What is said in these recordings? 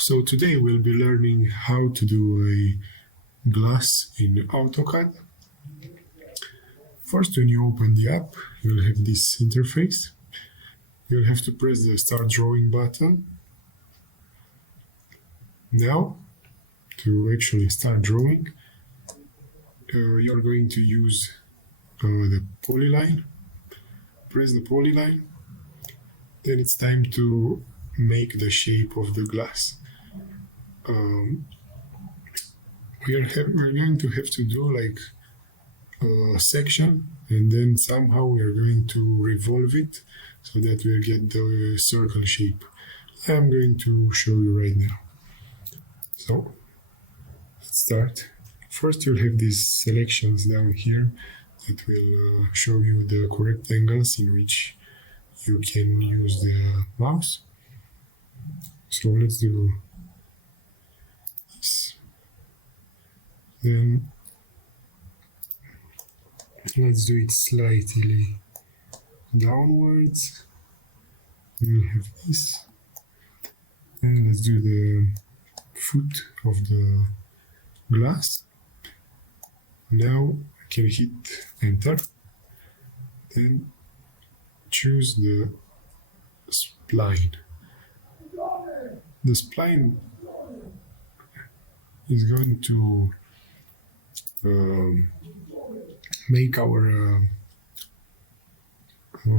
So today we'll be learning how to do a glass in AutoCAD. First, when you open the app, you'll have this interface. You'll have to press the Start Drawing button. Now, to actually start drawing, you're going to use the polyline. Press the polyline. Then it's time to make the shape of the glass. We're going to have to do like a section, and then somehow we are going to revolve it so that we'll get the circle shape. I'm going to show you right now. So let's start. First, you'll have these selections down here that will show you the correct angles in which you can use the mouse. So let's do this. Then let's do it slightly downwards. Then we have this. And let's do the foot of the glass. Now I can hit enter. Then choose the spline. The spline is going to make our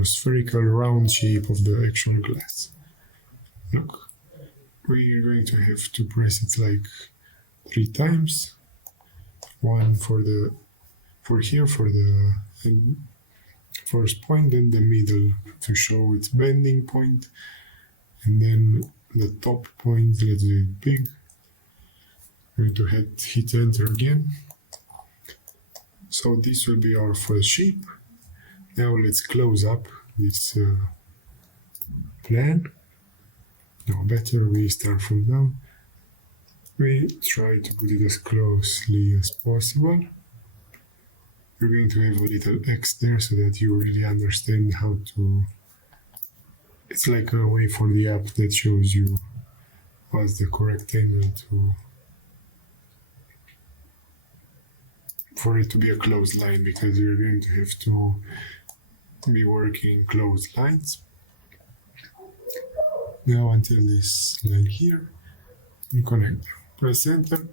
spherical round shape of the actual glass. Look, we are going to have to press it like 3 times. One for the first point, then the middle to show its bending point, and then the top point, let's do it big. We're going to hit enter again. So this will be our first shape. Now let's close up this plan. No, better we start from down. We try to put it as closely as possible. We're going to have a little X there so that you really understand how to. It's like a way for the app that shows you what's the correct angle for it to be a closed line, because you're going to have to be working closed lines. Now until this line here, and connect. Press enter.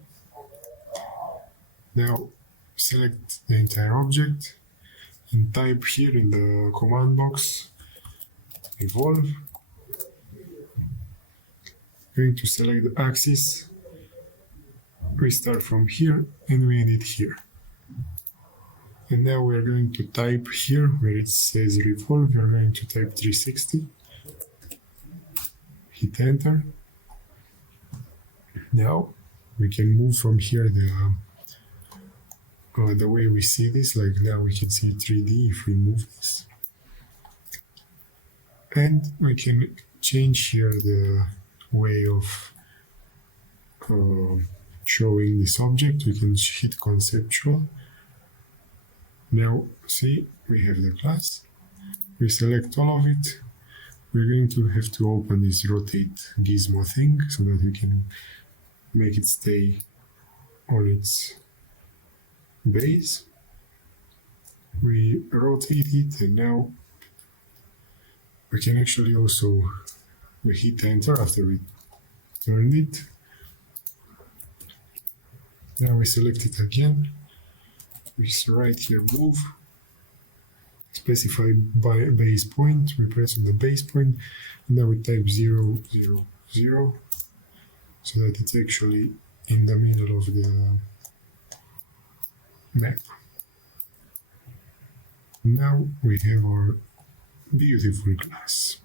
Now select the entire object and type here in the command box revolve. Going to select the axis. We start from here and we end it here. And now we are going to type here where it says revolve, we are going to type 360. Hit enter. Now we can move from here the way we see this, like now we can see 3D if we move this. And we can change here the way of showing this object. We can hit conceptual. Now see, we have the glass. We select all of it. We're going to have to open this rotate gizmo thing so that we can make it stay on its base. We rotate it, and now we can actually also hit enter after we turned it. Now we select it again. We right here move, specify by base point. We press on the base point, and now we type 0, 0, 0, so that it's actually in the middle of the map. Now we have our beautiful glass.